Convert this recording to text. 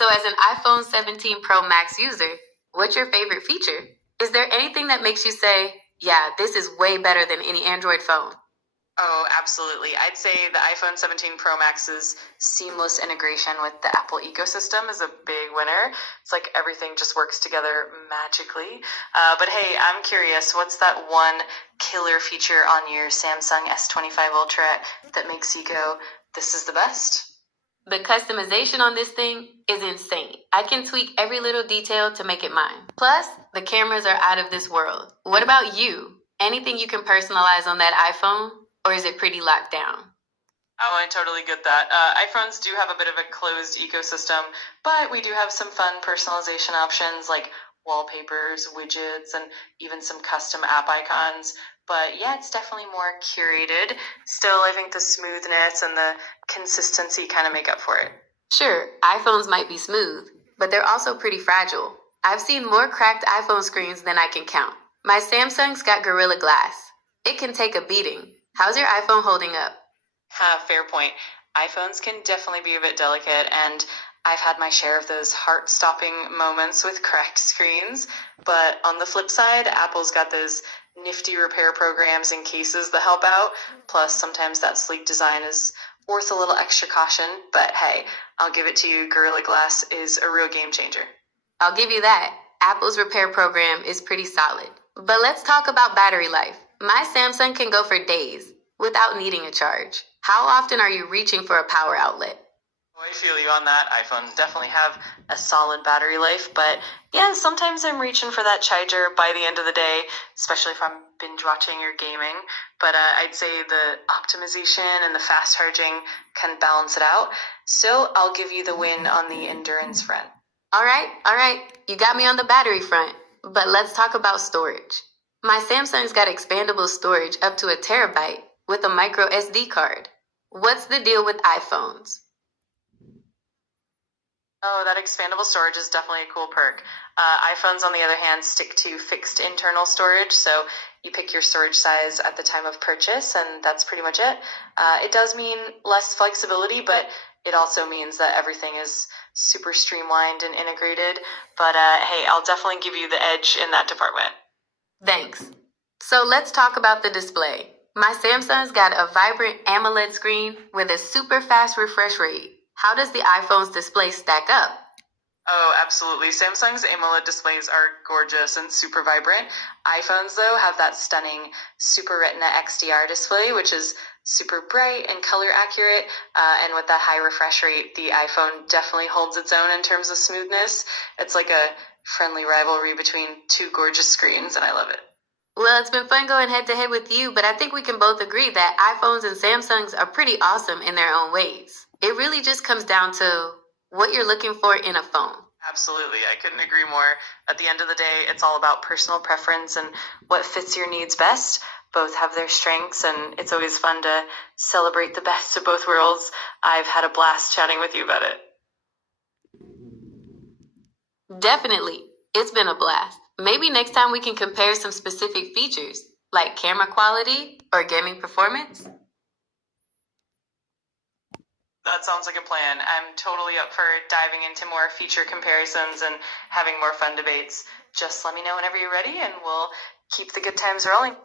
So as an iPhone 17 Pro Max user, what's your favorite feature? Is there anything that makes you say, yeah, this is way better than any Android phone? Oh, absolutely. I'd say the iPhone 17 Pro Max's seamless integration with the Apple ecosystem is a big winner. It's like everything just works together magically. But hey, I'm curious, what's that one killer feature on your Samsung S25 Ultra that makes you go, this is the best? The customization on this thing is insane. I can tweak every little detail to make it mine. Plus, the cameras are out of this world. What about you? Anything you can personalize on that iPhone? Or is it pretty locked down? Oh, I totally get that. iPhones do have a bit of a closed ecosystem, but we do have some fun personalization options like wallpapers, widgets, and even some custom app icons. But yeah, it's definitely more curated. Still, I think the smoothness and the consistency kind of make up for it. Sure, iPhones might be smooth, but they're also pretty fragile. I've seen more cracked iPhone screens than I can count. My Samsung's got Gorilla Glass. It can take a beating. How's your iPhone holding up? Fair point. iPhones can definitely be a bit delicate, and I've had my share of those heart-stopping moments with cracked screens. But on the flip side, Apple's got those nifty repair programs and cases that help out. Plus, sometimes that sleek design is worth a little extra caution. But hey, I'll give it to you, Gorilla Glass is a real game changer. I'll give you that. Apple's repair program is pretty solid. But let's talk about battery life. My Samsung can go for days without needing a charge. How often are you reaching for a power outlet? Oh, I feel you on that. iPhones definitely have a solid battery life, but yeah, sometimes I'm reaching for that charger by the end of the day, especially if I'm binge watching or gaming. But I'd say the optimization and the fast charging can balance it out. So I'll give you the win on the endurance front. All right. You got me on the battery front. But let's talk about storage. My Samsung's got expandable storage up to 1 TB with a micro SD card. What's the deal with iPhones? Oh, that expandable storage is definitely a cool perk. iPhones, on the other hand, stick to fixed internal storage, so you pick your storage size at the time of purchase, and that's pretty much it. It does mean less flexibility, but it also means that everything is super streamlined and integrated. But hey, I'll definitely give you the edge in that department. Thanks. So let's talk about the display. My Samsung's got a vibrant AMOLED screen with a super fast refresh rate. How does the iPhone's display stack up? Oh, absolutely. Samsung's AMOLED displays are gorgeous and super vibrant. iPhones, though, have that stunning Super Retina XDR display, which is super bright and color accurate. And with that high refresh rate, the iPhone definitely holds its own in terms of smoothness. It's like a friendly rivalry between two gorgeous screens, and I love it. Well, it's been fun going head to head with you, but I think we can both agree that iPhones and Samsungs are pretty awesome in their own ways. It really just comes down to what you're looking for in a phone. Absolutely. I couldn't agree more. At the end of the day, it's all about personal preference and what fits your needs best. Both have their strengths, and it's always fun to celebrate the best of both worlds. I've had a blast chatting with you about it. Definitely. It's been a blast. Maybe next time we can compare some specific features, like camera quality or gaming performance. That sounds like a plan. I'm totally up for diving into more feature comparisons and having more fun debates. Just let me know whenever you're ready, and we'll keep the good times rolling.